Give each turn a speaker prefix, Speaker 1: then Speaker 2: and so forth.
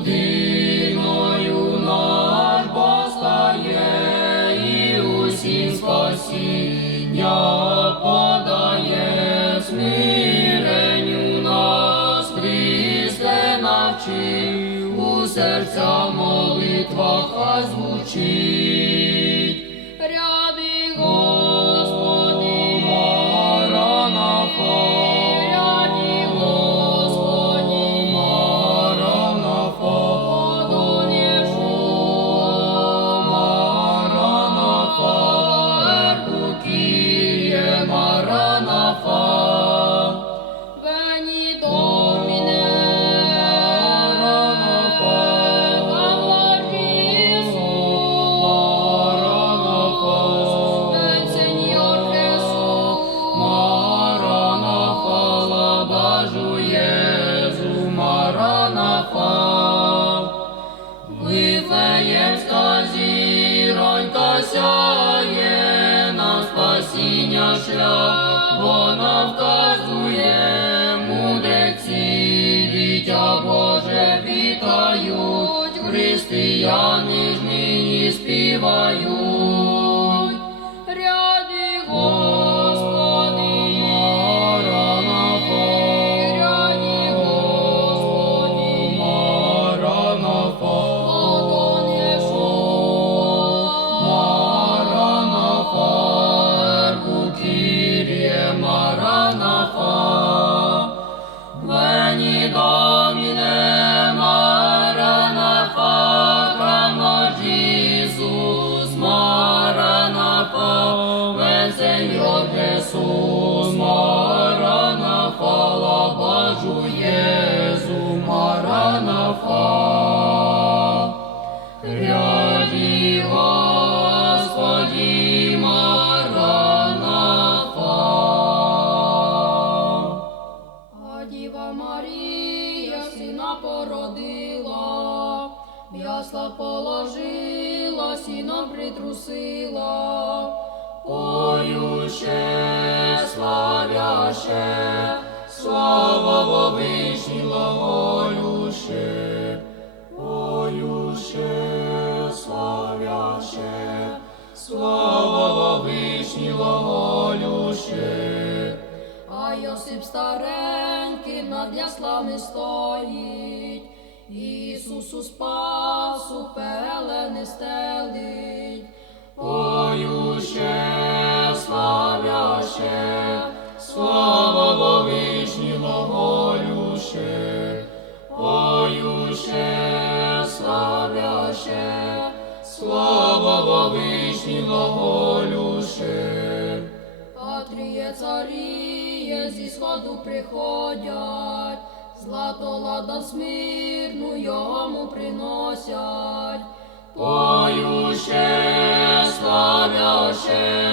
Speaker 1: Людиною наш постає і усім спасіння подає, смиренню нас Христе навчив, у серця молитва звучить. Шлях, вона вказує мудреці, дитя Боже вітають, християни ж нині співають. Domine, Maranatha, come Lord Jesus, Maranatha, ven Señor в ясла положила, сіном притрусила, поюще, славяще, слава вовишні глаголюще, поюще, славяще, слава вовишні глаголюще. А Йосип старенький над яслами стоїть, Ісусу спасу пелени стелить, поюще, славяще, слава вовишні глаголюще, поюще, славяще, слава вовишні глаголюще. А тріє царіє зі сходу приходять, злато лада смирну йому приносять. Поюще, славяще,